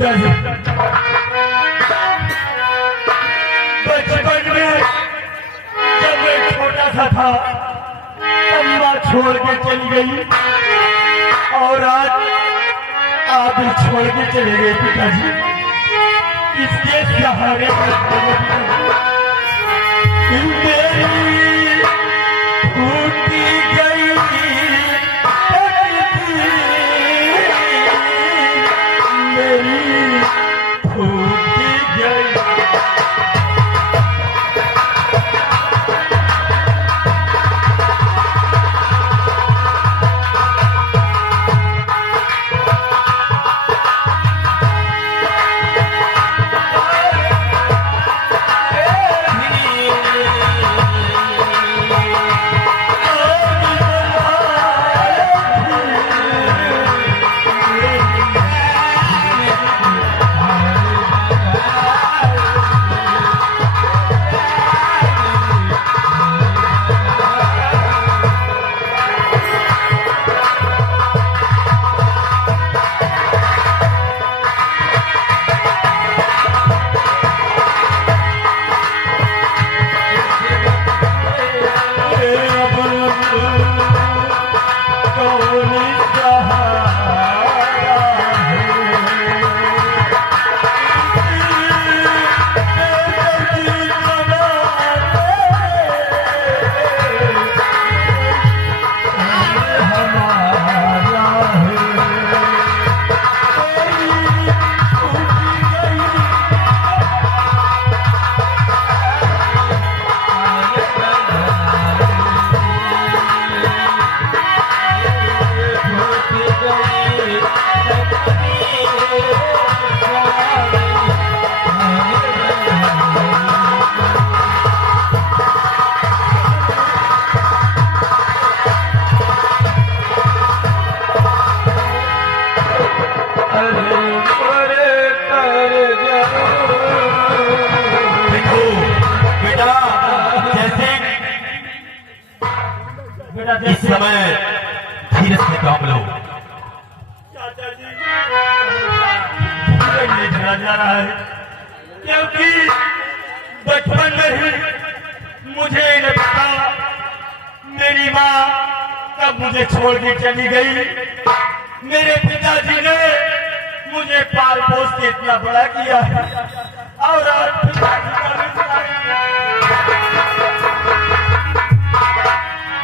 पिताजी बचपन में जब मैं छोटा सा था अम्मा छोड़ के चली गई और आज आप भी छोड़ के चले गए पिताजी। इसके सहारे मेरी टूटी गई मेरी टूटी गई। इस समय धीरे से काम लो। चाचा जी धीरे जा रहा है क्योंकि बचपन में ही मुझे न पता मेरी माँ कब मुझे छोड़ के चली गई। मेरे पिताजी ने मुझे पाल पोस के इतना बड़ा किया है और आज पिताजी का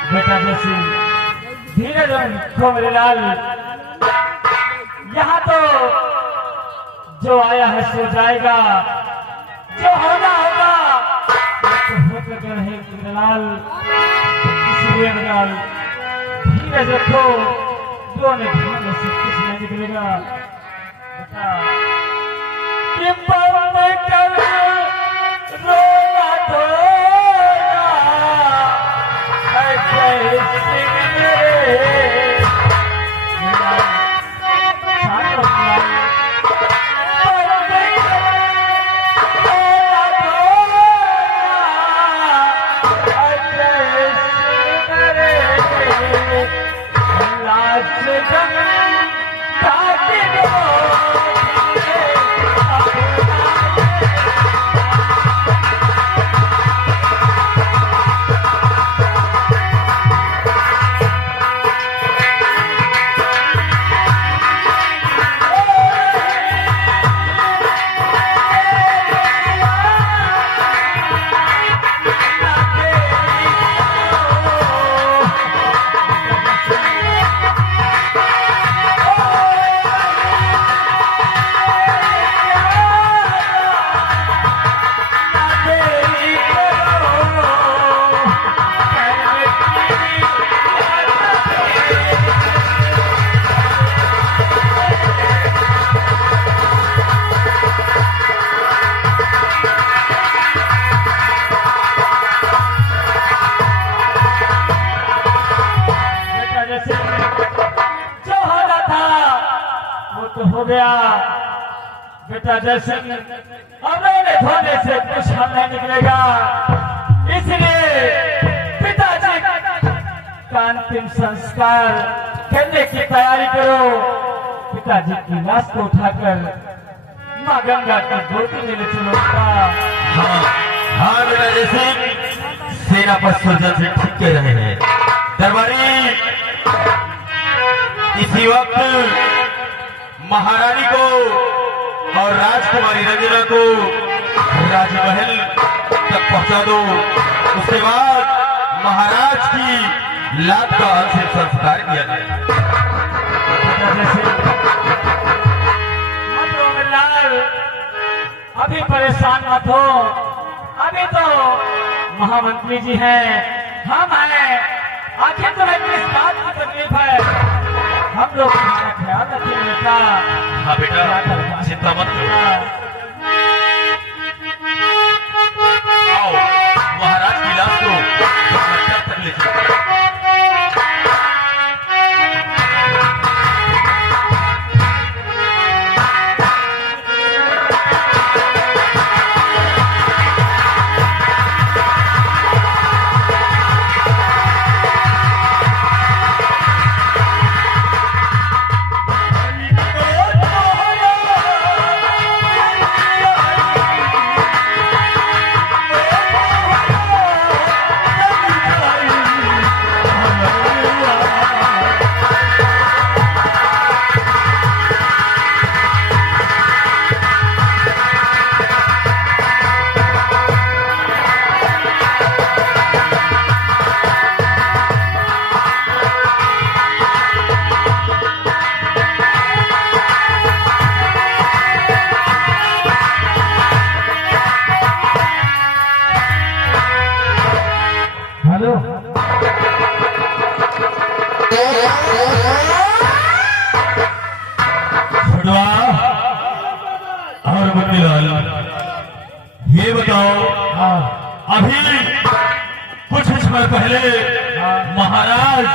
बेटा जैसे धीरे रखो मेरे लाल। यहाँ तो जो आया है सो जाएगा, जो होना होगा तो होकर रहे मेरे लाल। इसलिए मेरे लाल धीरे रखो, जो ने खाने से कुछ नहीं निकलेगा। बेटा कि बंद कर रोना धोना हो गया। बेटा दर्शन अब मेरे धोने से कुछ हल नहीं निकलेगा, इसलिए पिताजी का अंतिम संस्कार करने की तैयारी करो। पिताजी की लाश को उठाकर माँ गंगा की गोदी में ले चलो का। हाँ हाँ बेटा, जैसे सेना पर सुरजन से ठीक कह रहे हैं दरबारी। इसी वक्त महारानी को और राजकुमारी रंजना को राजमहल तक पहुंचा दो। उसके बाद महाराज की लात का अंतिम संस्कार किया जाए। अभी परेशान मत हो, अभी तो महामंत्री जी हैं, हम हैं। आखिर तुम्हें किस बात की तकलीफ है? हम लोग तुम्हारा ख्याल रखेंगे का। हाँ बेटा, चिंता मत करो। आओ महाराज की लाश को तक ले चलो। और बंदीलाल, ये बताओ, अभी कुछ समय पहले महाराज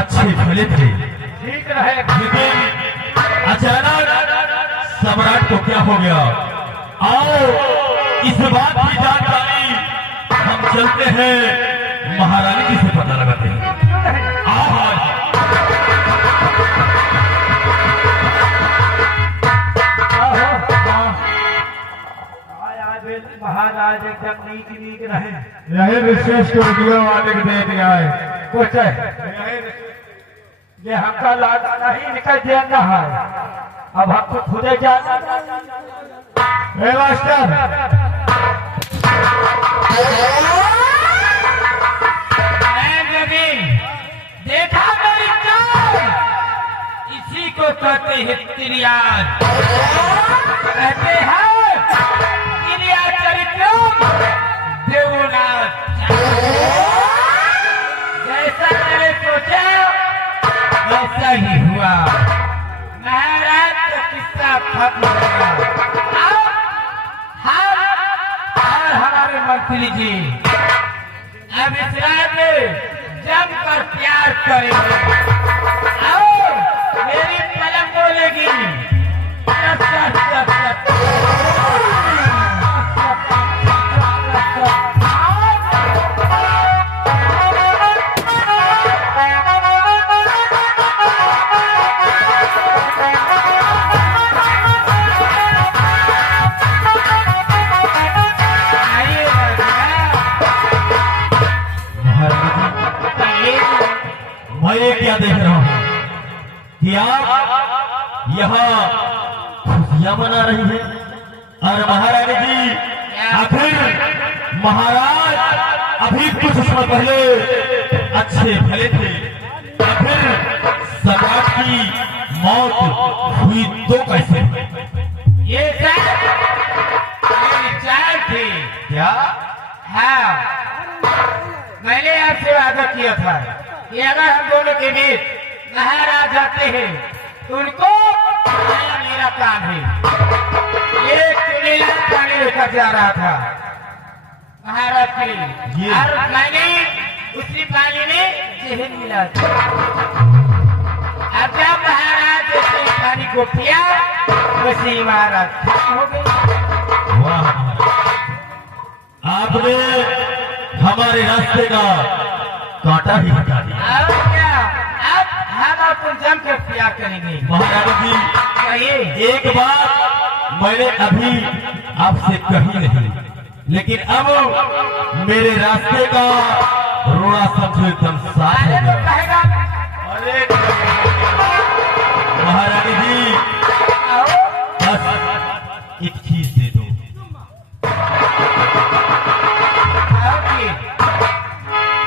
अच्छे भले थे, ठीक रहे, लेकिन अचानक सम्राट को क्या हो गया? आओ इस बात की जानकारी हम चलते हैं महारानी जी से पता लगाते हैं। महाराज एकदम नीक रहे विशेष को वीडियो वाले को दे दिया है कुछ ये हमका लादा नहीं निकल देना है, अब हमको खुदे जाना। मास्टर देखा मेरी चाल, इसी को कहते हैं तिरियान, कहते हैं तिरिया चरित्रम देवनाथ। जैसा मैंने सोचा वैसा ही हुआ, महाराज का किस्सा खत्म हो गया। हम और हमारे मंत्री जी अब इस रात में जमकर प्यार करेंगे और मेरी पलंग बोलेगी सत सत सत सत। मैं ये क्या देख रहा हूँ कि आप यहाँ खुशियां मना रही हैं और महारानी जी, आखिर महाराज अभी कुछ समय पहले अच्छे भले थे, आखिर सम्राट की मौत हुई तो कैसे? ये मेरी चाल थी क्या? हाँ, मैंने आपसे वादा किया था कि अगर हम दोनों के बीच महाराज आते हैं तो उनको मेरा काम है। ये चुनीला पानी लेकर जा रहा था महाराज के लिए, और मैंने उसी पानी में जहर मिला था। अब जब महाराज उस पानी को पिया वैसे महाराज खत्म हो गए। वाह, आपने हमारे रास्ते का कांटा ही हटा दिया। और क्या, अब हम आपको जम कर प्यार करेंगे। महारानी जी, कहिए। एक बात मैंने अभी आपसे कही नहीं, लेकिन अब मेरे रास्ते का रोड़ा समझो एकदम साफ हो गया। अरे महारानी जी बस एक चीज दे दो।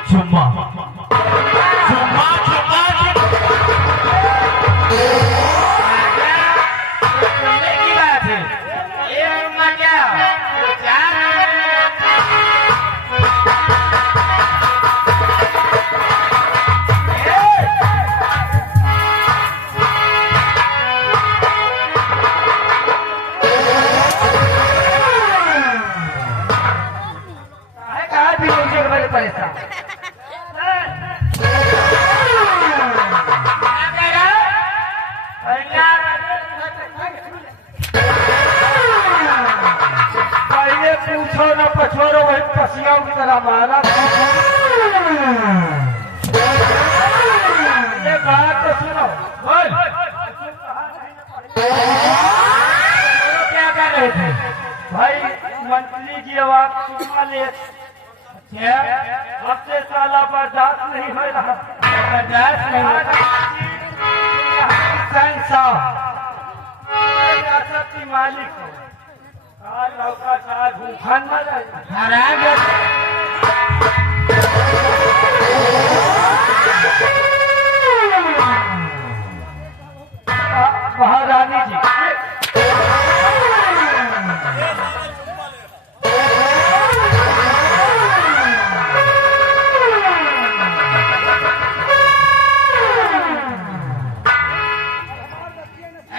चुम्मा चुम्मा चुम्मा सुनने की बात है ये उम्मा क्या कहा भी मुझे बड़े परेशान पहले पूछो न पछोरो वही पसिया की तरह मारा ये बात तो सुनो बोल क्या कर रहे थे भाई मंत्री की आवाज सुना ले क्या सबसे साला बर्दाश्त नहीं हो रहा बर्दाश्त नहीं की मालिक हो लौका चार भूखा न महारानी जी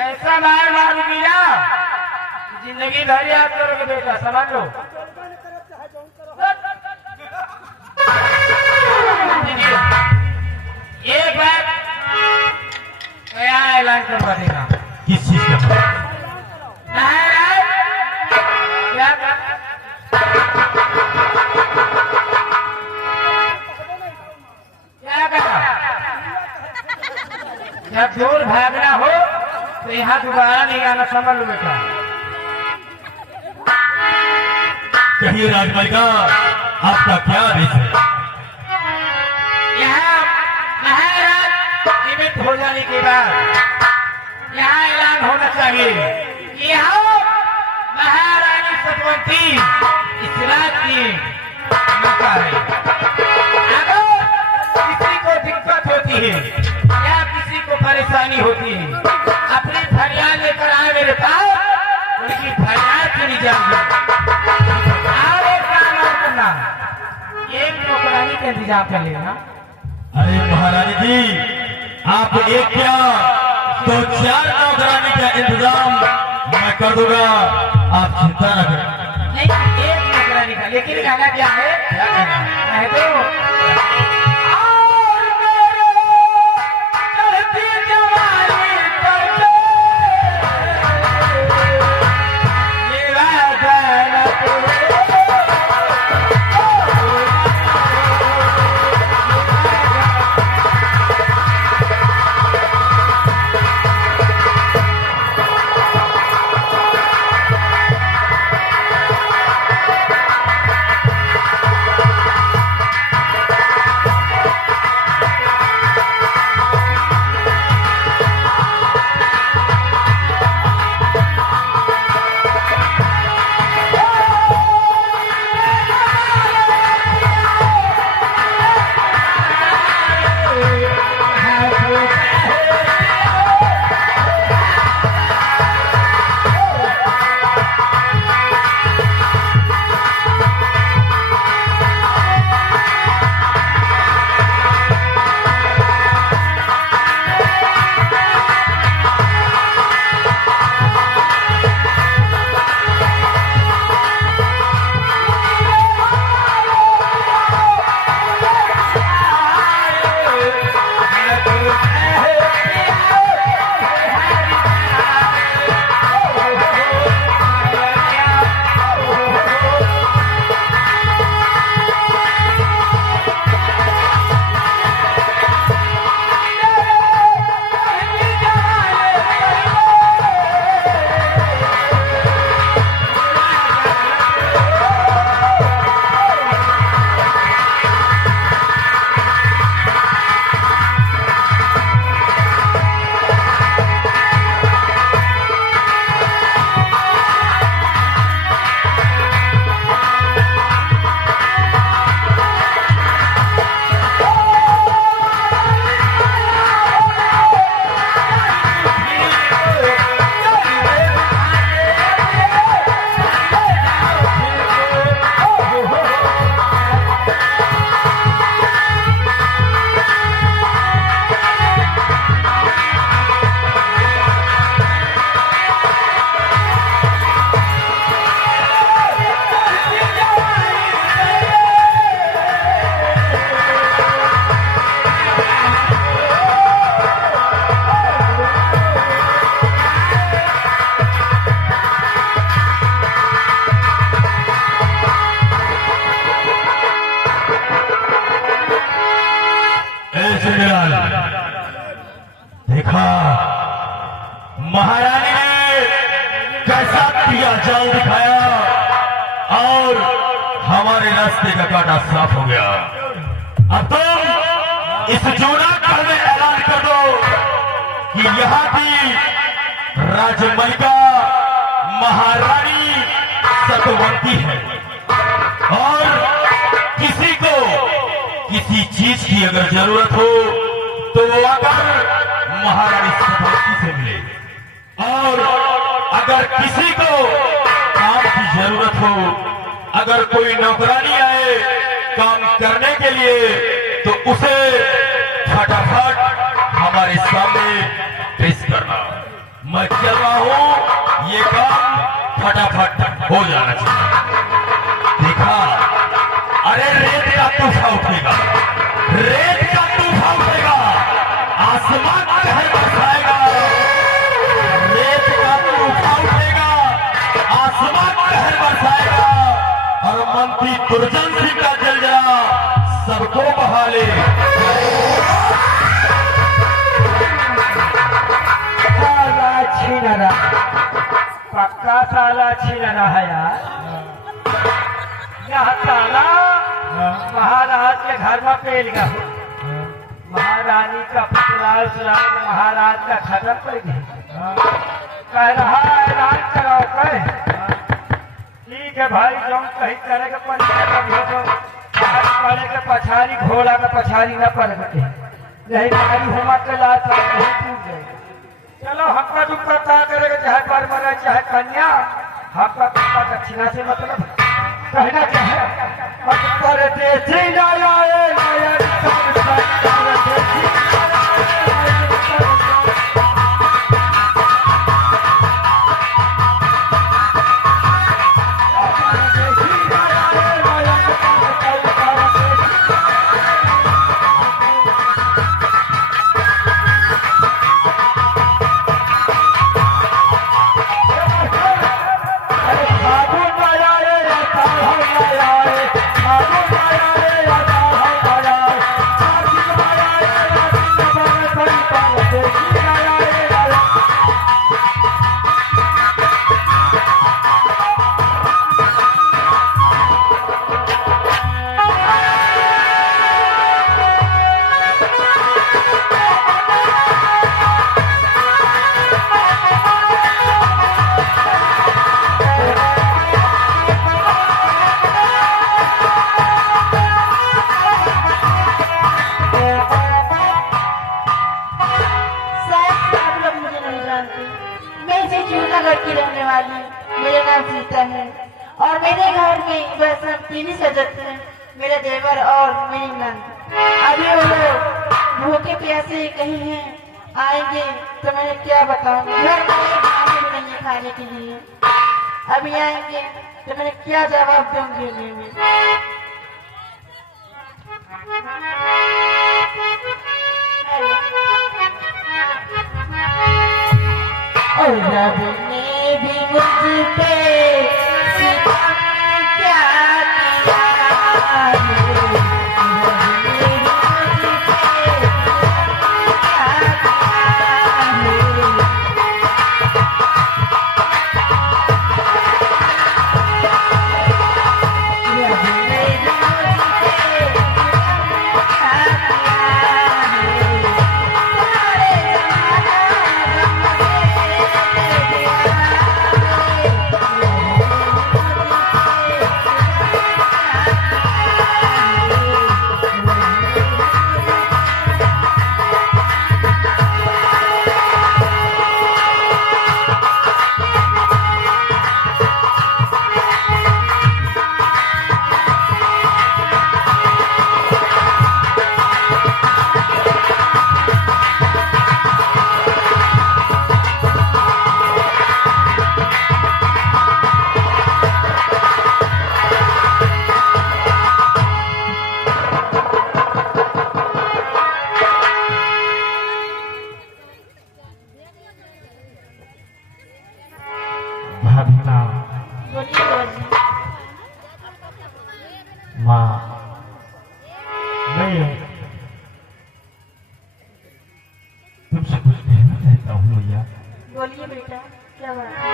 ऐसा मार मार दिया जिंदगी भर याद करोगे बेटा समझ लो एक बार क्या ऐलान करवा देगा किस चीज का? क्या कहा जब दूर भागना हो तो यहाँ दोबारा नहीं आना समझ लो बेटा कहिए राजमालिका आपका क्या आदेश है? यहाँ महाराज निमित्त हो जाने के बाद यहाँ ऐलान होना चाहिए कि यहाँ महारानी सतवंती इस रात की मौका है। अगर किसी को दिक्कत होती है या किसी को परेशानी होती है अपनी फरियाद लेकर आए मेरे पास उनकी फरियाद की निजात एक नौकरानी का इंतजाम कर लेना। अरे महारानी जी आप एक क्या तो 4 नौकरानी का इंतजाम मैं कर दूंगा, आप चिंता न करें। नहीं एक नौकरानी का, लेकिन कहना क्या है मैं तो महारानी ने कैसा दिया जाल दिखाया और हमारे रास्ते का कांटा साफ हो गया। अब तुम इस जूनागढ़ में ऐलान कर दो कि यहाँ की राजमलिका महारानी सतवंती है और किसी को किसी चीज की अगर जरूरत हो तो वो आकर महारानी सतवंती से मिले, और अगर किसी को काम की जरूरत हो, अगर कोई नौकरानी आए काम करने के लिए तो उसे फटाफट हमारे सामने पेश करना। मैं चल रहा हूं, ये काम फटाफट हो जाना चाहिए। देखा, अरे रेत का तूफान उठेगा, रेत का तूफान उठेगा, आसमान कहर बरसाएगा, रेत का तूफान उठेगा, आसमान कहर बरसाएगा और मंत्री दुर्जन सिंह का जलजला सबको बहा ले। साला छीना पक्का साला छीना है यार। यह साला महाराज के घर में पेल गया, महारानी का पुतलाल सुराग महाराज का खत्म कर गया। कह रहा ऐलान कराओ कह, ठीक है भाई, जो कहीं करे के पड़े के पछाड़ी घोड़ा का पछाड़ी न पड़ सके, यही नारी हुआ के लाश नहीं टूट जाए। चलो हक्का दुक्का क्या करेगा, चाहे पर मरे चाहे कन्या, हक्का दुक्का दक्षिणा से मतलब कहना चाहे पर देसी नया की रहने वाली, मेरा नाम सीता है और मेरे घर में बस हम 3 ही सदस्य हैं, मेरा देवर और मेरी नंद। अभी वो लोग भूखे प्यासे कहीं हैं, आएंगे तो मैं क्या बताऊं, घर में खाने भी नहीं खाने के लिए। अभी आएंगे तो मैं क्या जवाब दूंगी में। और रब ने भी मुझ पे सितम क्या किया है, रब ने भी मुझ पे क्या किया है। रब ने भी मुझ पे क्या किया है, सारे जमाना माँ मैं तुमसे कुछ कहना चाहता हूँ भैया। बोलिए बोलिए बेटा, क्या बात है?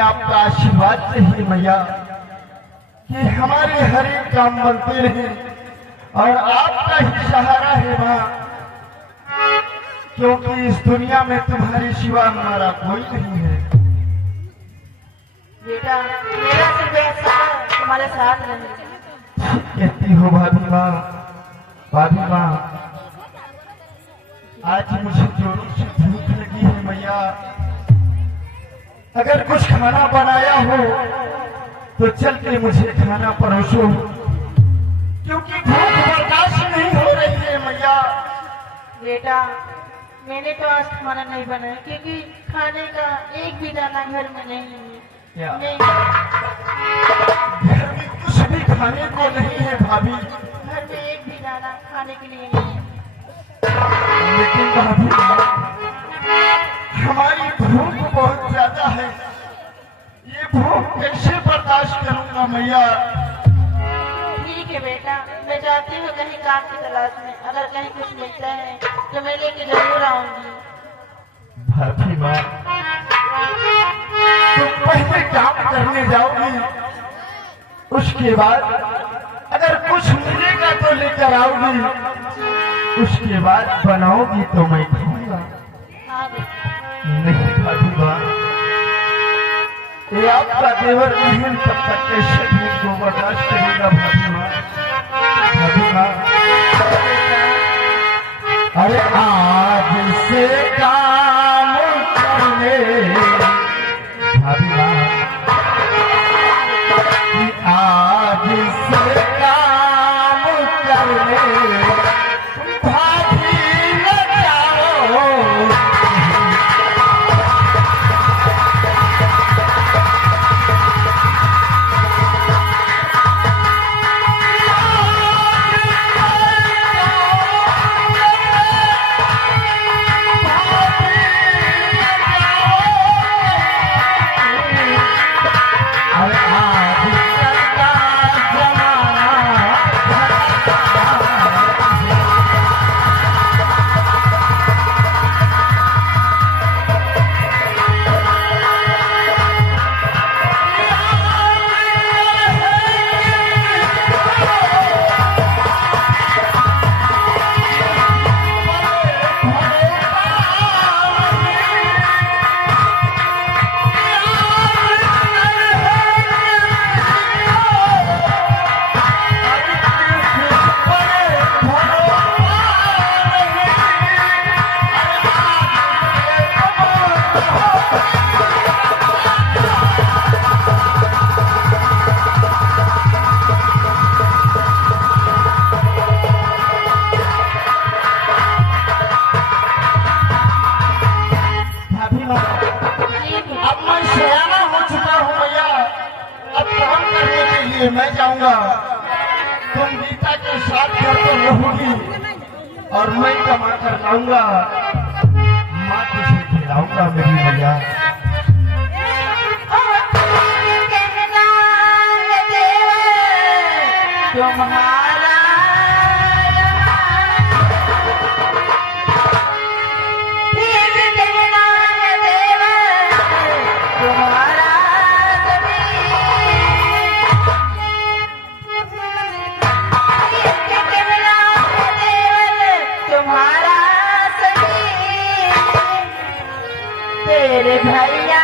आपका आशीर्वाद चाहिए मैया कि हमारे हर एक काम बनते रहे और आपका ही सहारा है माँ, क्योंकि इस दुनिया में तुम्हारे सिवा हमारा कोई नहीं है। बेटा मेरा सिर्फ ऐसा तुम्हारे साथ रहेगा। कहती हो भाभी माँ, भाभी माँ आज मुझे जोरों से भूख लगी है मैया, अगर कुछ खाना बनाया हो तो चल के मुझे खाना परोसो, क्योंकि भूख बर्दाश्त नहीं हो रही है मैया। बेटा मैंने तो आज खाना नहीं बनाया क्योंकि खाने का एक भी दाना घर में नहीं है। नहीं, घर में कुछ भी खाने को नहीं है भाभी, घर में एक भी दाना खाने के लिए नहीं है। लेकिन भाभी हमारी भूख बहुत ज्यादा है, ये भूख कैसे बर्दाश्त करूंगा मैया। ठीक है बेटा, मैं जाती हूँ कहीं काम की तलाश में, अगर कहीं कुछ मिलता है तो मैं लेके जरूर आऊंगी। भाभी माँ तुम पहले काम करने जाओगी, उसके बाद अगर कुछ मिलेगा तो लेकर आओगी, उसके बाद बनाओगी तो मैं खाऊंगा। हाँ बेटा। नहीं भाभी माँ, ये आपका देवर नहीं तब तक कैसे भूख को बर्दाश्त करेगा भाभी माँ। भाभी माँ अरे आज से काम करने, भाभी माँ आज से काम करने भाभी न जाओ। लिए मैं जाऊंगा, तुम गीता के साथ घर पर रहोगी और मैं कमा कर लाऊंगा, माँ तुझे खिलाऊंगा मेरी मैया। तुम्हारा ठीक कहना है देवर, तुम्हारा तुम्हारा सभी तेरे भैया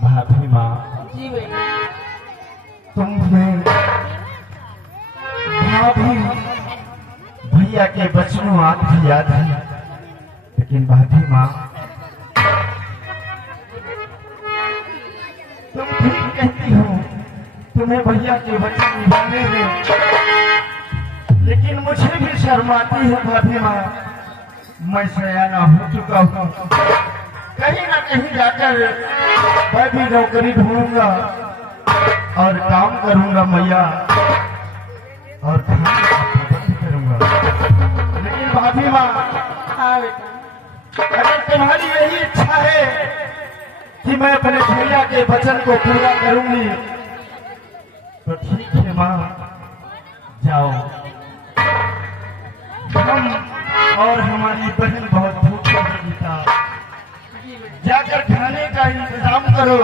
भाभी माँ, जी भैया तुम्हें भाभी भैया के बचनों आज भी याद है, लेकिन भाभी माँ तुम ठीक कहती हो, तुम्हें भैया के वचन निभाने में, लेकिन मुझे भी शर्म आती है भाभी माँ। मैं सयाना हो चुका हूँ, कहीं ना कहीं जाकर मैं भी नौकरी ढूंढूंगा और काम करूंगा मैया, और खाने का प्रबंध करूंगा। लेकिन भाभी माँ, हाँ बेटा, अगर तुम्हारी यही इच्छा है कि मैं अपने भैया के वचन को पूरा करूंगी, तो ठीक है माँ, जाओ। हम और हमारी बहन बहुत भूखी है गीता, जाकर खाने का इंतजाम करो,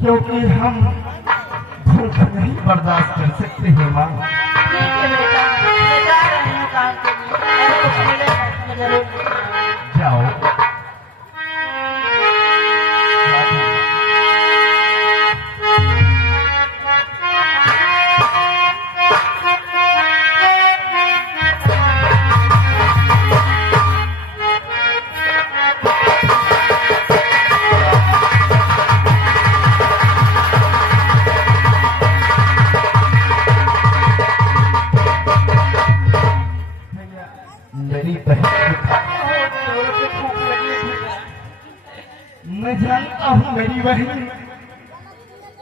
क्योंकि हम भूख नहीं बर्दाश्त कर सकते हैं माँ। ठीक है बेटा, मैं जा रही हूँ काम के लिए, अगर कुछ मिलेगा तो मैं जरूर दूंगा। जाओ। मेरी बहन, मैं जानता हूँ मेरी बहन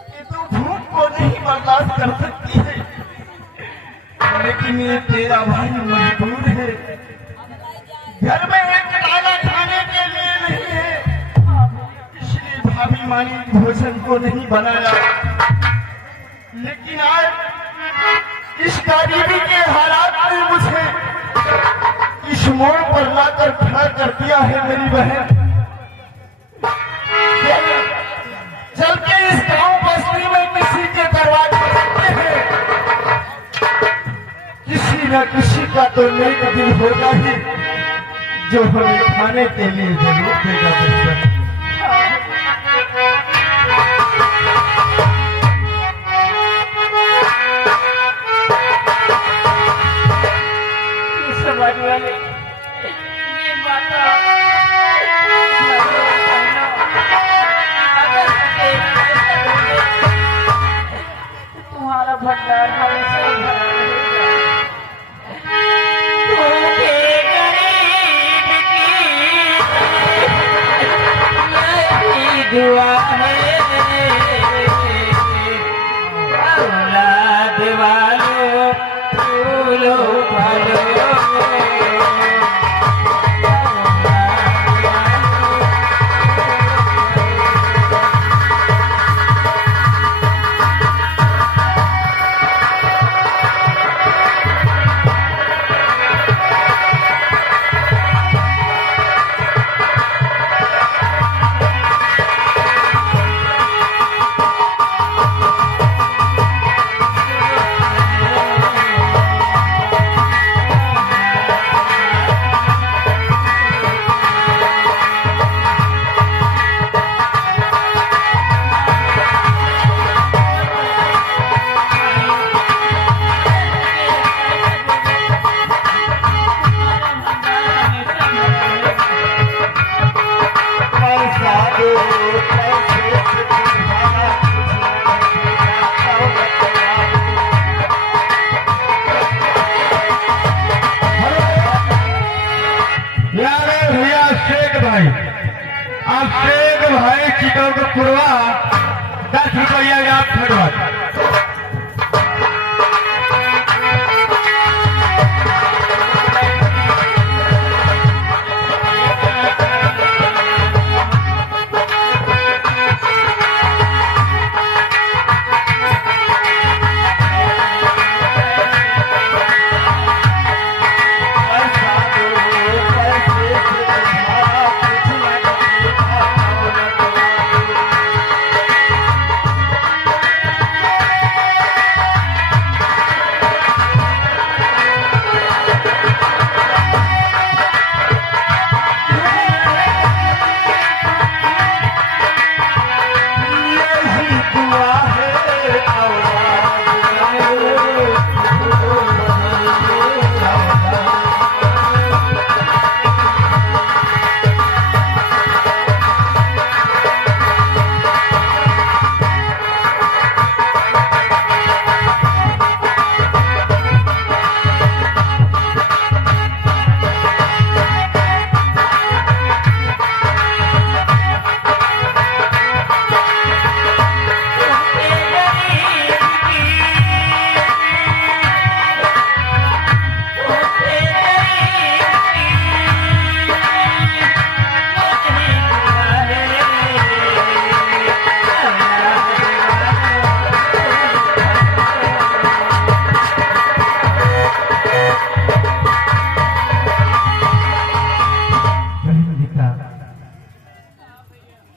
कि तू भूख को नहीं बर्दाश्त कर सकती है, लेकिन ये तेरा भाई मजबूर है, घर में एक दाना खाने के लिए नहीं है, इसलिए भाभी मानी भोजन को नहीं बनाया। लेकिन आज इस गरीबी के हालात ने मुझे इस मोड़ पर लाकर खड़ा कर दिया है मेरी बहन। चल के इस गांव बस्ती में किसी के दरवाजे लगते हैं, किसी न किसी का तो नेक दिल होगा ही, जो हमें खाने के लिए जरूर देगा बच्चा। समाज वाले ये माता तुम्हारा भंडार हमेशा भरा रहेगा। भूखे गरीब की यही दुआ है, औलाद वालों फूलो फलो। है चिटों को पुरवा 10 रुपया आप फटवा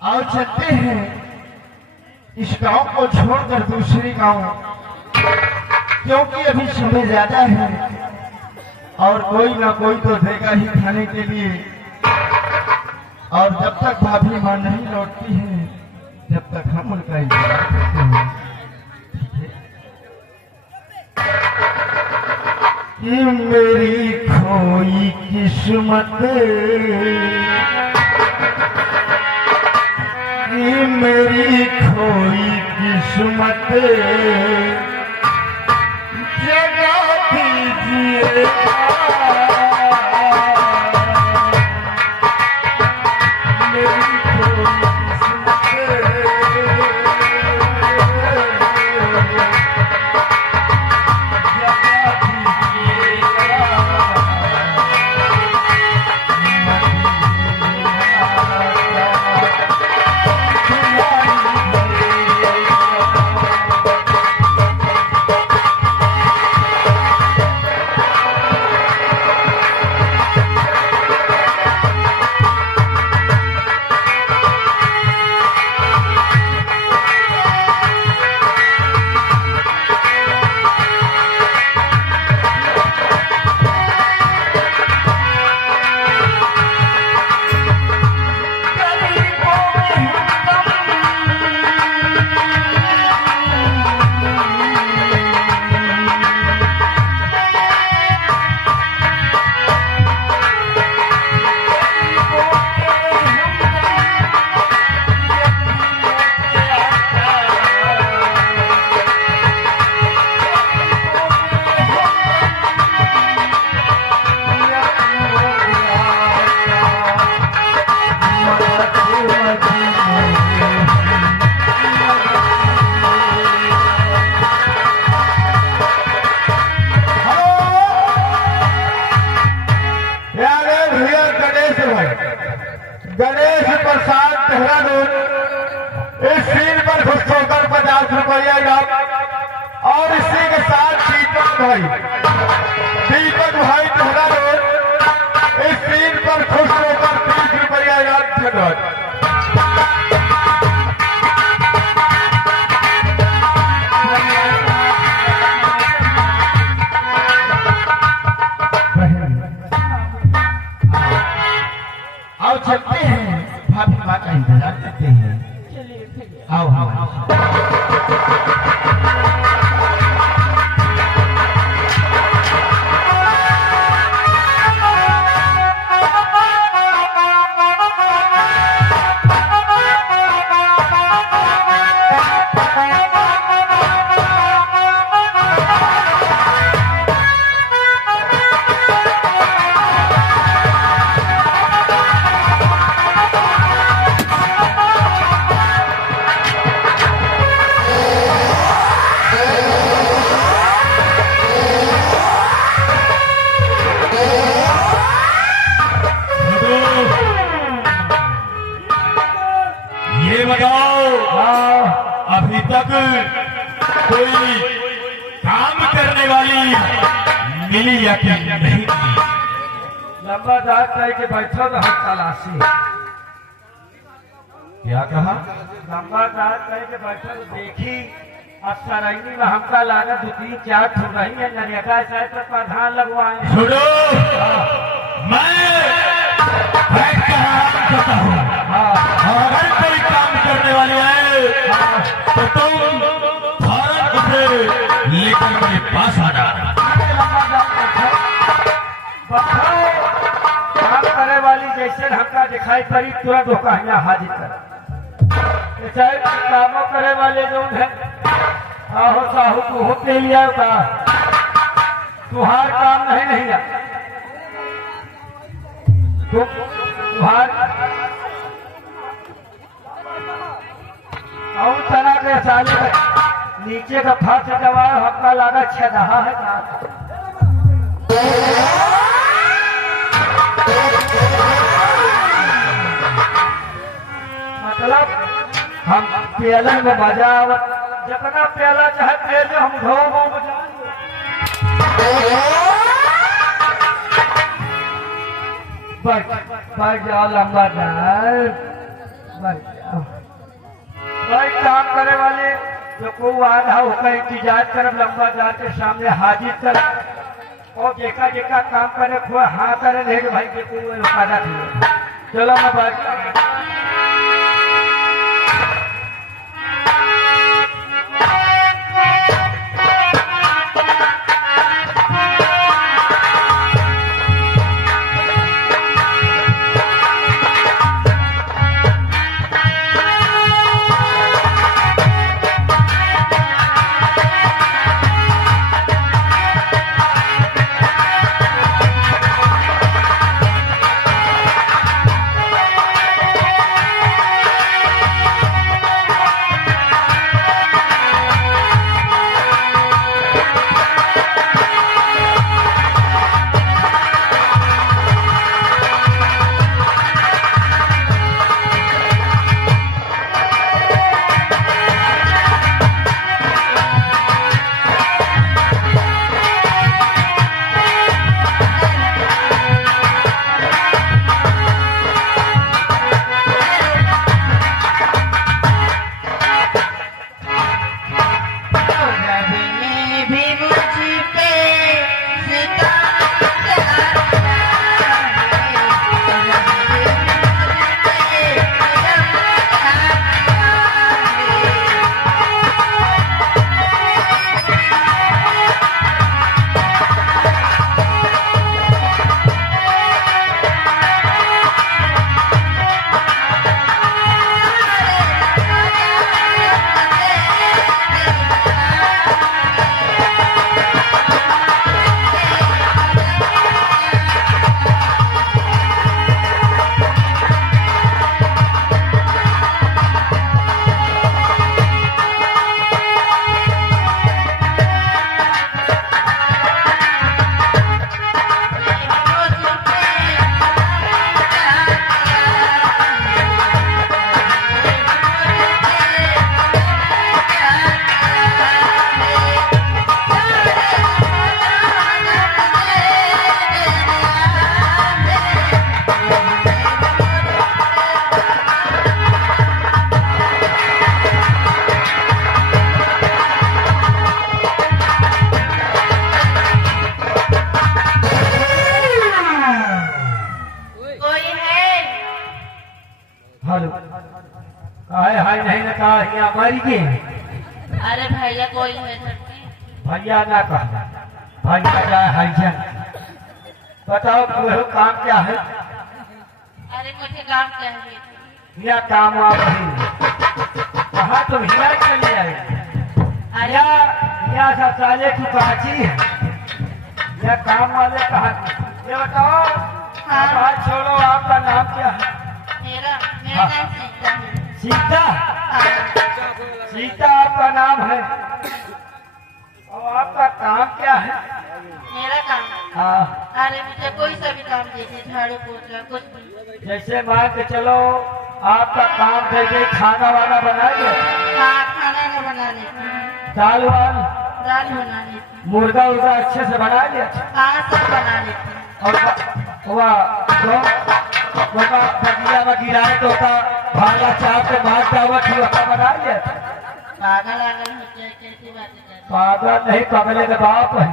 और चलते हैं इस गांव को छोड़कर दूसरे गांव, क्योंकि अभी समय ज्यादा है और कोई ना कोई तो देगा ही खाने के लिए। और जब तक भाभी मां नहीं लौटती है जब तक हम उनका इंतजार करते हैं। कि मेरी खोई किस्मत, मेरी खोई किस्मत जगा दीजिए। मेरी खोई गणेश प्रसाद देहरादून, इस सीन पर खुश होकर 50 रुपया इनाम। और इसी के साथ दीपक भाई देहरादून, इस सीन पर खुश होकर 30 रुपया इनाम। धन्यवाद। आओ चलते हैं, भाभी माँ का इंतजार करते हैं। चलिए आओ हमारे साथ। वाली मिली या कि नहीं मिली? लंबा दांत कह के बैठो तो हम तलाशी। क्या कहा? लंबा दांत कह के बैठो तो देखी अब सरैनी में हमका लाना 2-3-4 ठुक रही है नरेगा शायद तो प्रधान लगवाए। छोड़ो, मैं बैठ कर आराम करता हूँ। और अगर कोई काम करने वाले आए तो तुम फौरन उसे लेकर मेरे पास आना। काम करे वाली जैसे हमका दिखाई पड़ी तुरंत होगा यहाँ हाजिर कर। चाहे कामों करे वाले जो है आहो साहू तू हो के लिया का तुहार काम नहीं है तुहार और तना के साले नीचे का फांस दबा हमका लगा छदहा है मतलब हम प्याला में बजा जितना प्याला चाहे पहले हम घो बजा बैठ जाओ लंबा बैठ काम करे वाले जो को आधा होकर इंतजार कर लंबा दाल के सामने हाजिर कर और जेका जेका काम करे खुआ हाँ करे नहीं भाई के चलो मैं बात हाय नहीं ना कहा यहाँ हमारी के अरे भैया कोई है घर में? भैया ना कहा भैया जाए हाईजन बताओ तुम्हें काम क्या है? अरे मुझे काम चाहिए। यह काम आप कहा तुम हिया चले आए? अरे यहाँ सब साले की प्राची है यह काम वाले कहा ये बताओ। हाँ। बात छोड़ो आपका नाम क्या है? मेरा मेरा नाम सीता है। सीता? हाँ। सीता आपका नाम है और आपका काम क्या है? मेरा काम? हाँ। अरे मुझे कोई सा भी काम दीजिए, झाड़ू पोछा कुछ भी। जैसे मान के चलो आपका काम जैसे खाना वाना बनाइए। हाँ खाना ना बना लेती हूँ। दाल वाल? दाल बना लेती हूँ। मुर्गा उर्गा अच्छे से बना लिया? हाँ, सब बना लेती हूँ। और वह बगिया में गिराए तो का भाला चाप के मार दावा की वह बना लिया? पागल आगल होते हैं, कैसी बातें कर रहे हैं? पागल नहीं, पगले के बाप है।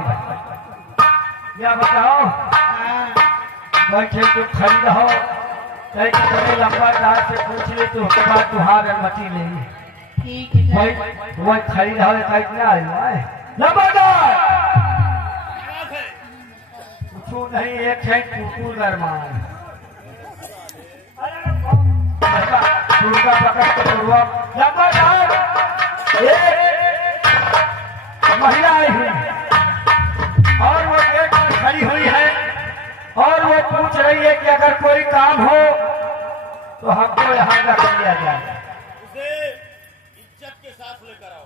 या बताओ, हाँ, बैठे तुम खड़ी रहो, कहीं बड़े लंबा दार से पूछ ले तो उसके बाद तुहार अनुमति लेगी। ठीक है। वही वही खड़ी रहो, कितना आयु लंबा दार कुछ नहीं, एक है कुकुर गरमान दुर्गा पकड़ के पूर्वक लंबा दार महिला आई हुई और वो गेट पर खड़ी हुई है और वो पूछ रही है कि अगर कोई काम हो तो हमको यहाँ रख लिया जाए। उसे इज्जत के साथ लेकर आओ।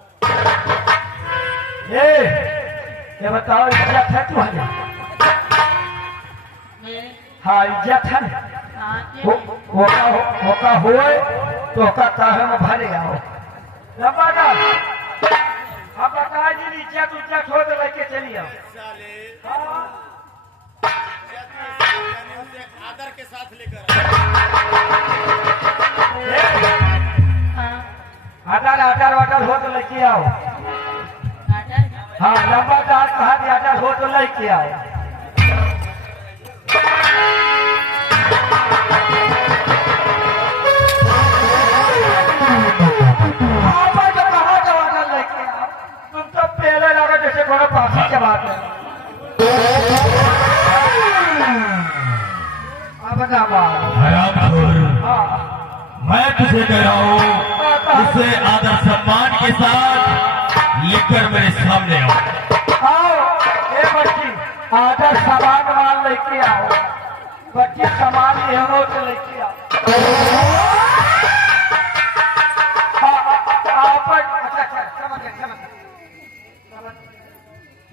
ये बताओ, इज्जत है तुम्हारी? मेरे हाँ, इज्जत है। हाँ, क्यों? होका हुए तो होका काहे में भरे आओ। लंबा दार, अब बताए जी, इज्जत उज्जत हो तो लेके चली आओ। आदर के साथ लेकर हाँ, आदर वाटर हो तो लेके आओ। आटा? हाँ, लंबा दार कहा कि आदर हो तो लेके आओ। तुम तो पहले लगा जैसे कोनो पासी के बात है। अब ना बात। हरामखोर, हाँ, मैं तुझे कह रहा हूँ, उसे आदर सम्मान के साथ लेकर मेरे सामने आओ। आओ, ये बच्ची आदर सामान वाल लेके आओ। बच्ची सामान ये हो तो लेके आओ।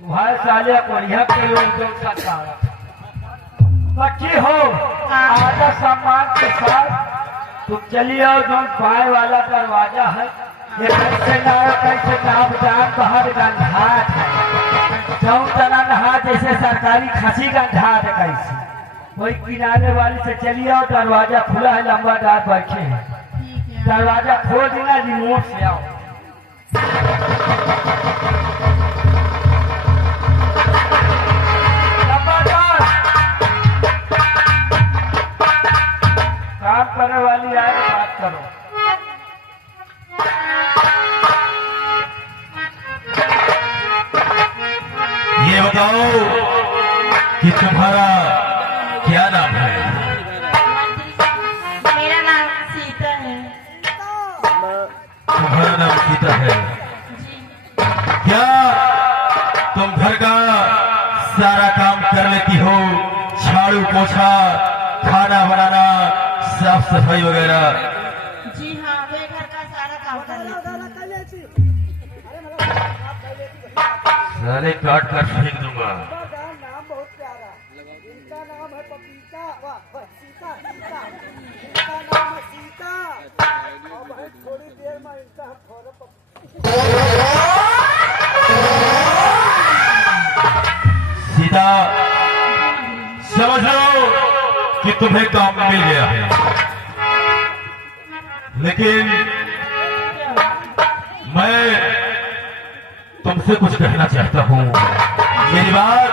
तुम्हारे साले बढ़िया के लोग जो बच्ची हो, आदर सम्मान के साथ तुम चलिए आओ। जो पाए वाला दरवाजा है, ये कैसे नाम जान बाहर गंधात है। जौन तना नहा जैसे सरकारी खसी गंधात है कैसे, वही किनारे वाली से चलिए आओ। दरवाजा खुला है, लंबा दार बैठे हैं। ठीक है। दरवाजा खोल देना, रिमोट से आओ। लंबा दार, काम करने वाली आए तो बात करो। ये बताओ कि तुम्हारा क्या नाम है? मेरा नाम सीता है। तुम्हारा नाम सीता है? जी, क्या तुम घर का सारा काम कर लेती हो? झाड़ू पोछा, खाना बनाना, साफ सफाई वगैरह? जी हाँ, मैं घर का सारा काम कर लेती हूँ। सारे काट कर फेंक दूंगा। नाम बहुत प्यारा, इनका नाम है पपीता। वाह, सीता, सीता, इनका नाम है सीता। अब है थोड़ी देर में इनका हम थोड़ा सीता, समझ लो कि तुम्हें काम मिल गया है, लेकिन मैं तुमसे कुछ कहना चाहता हूँ। मेरी बात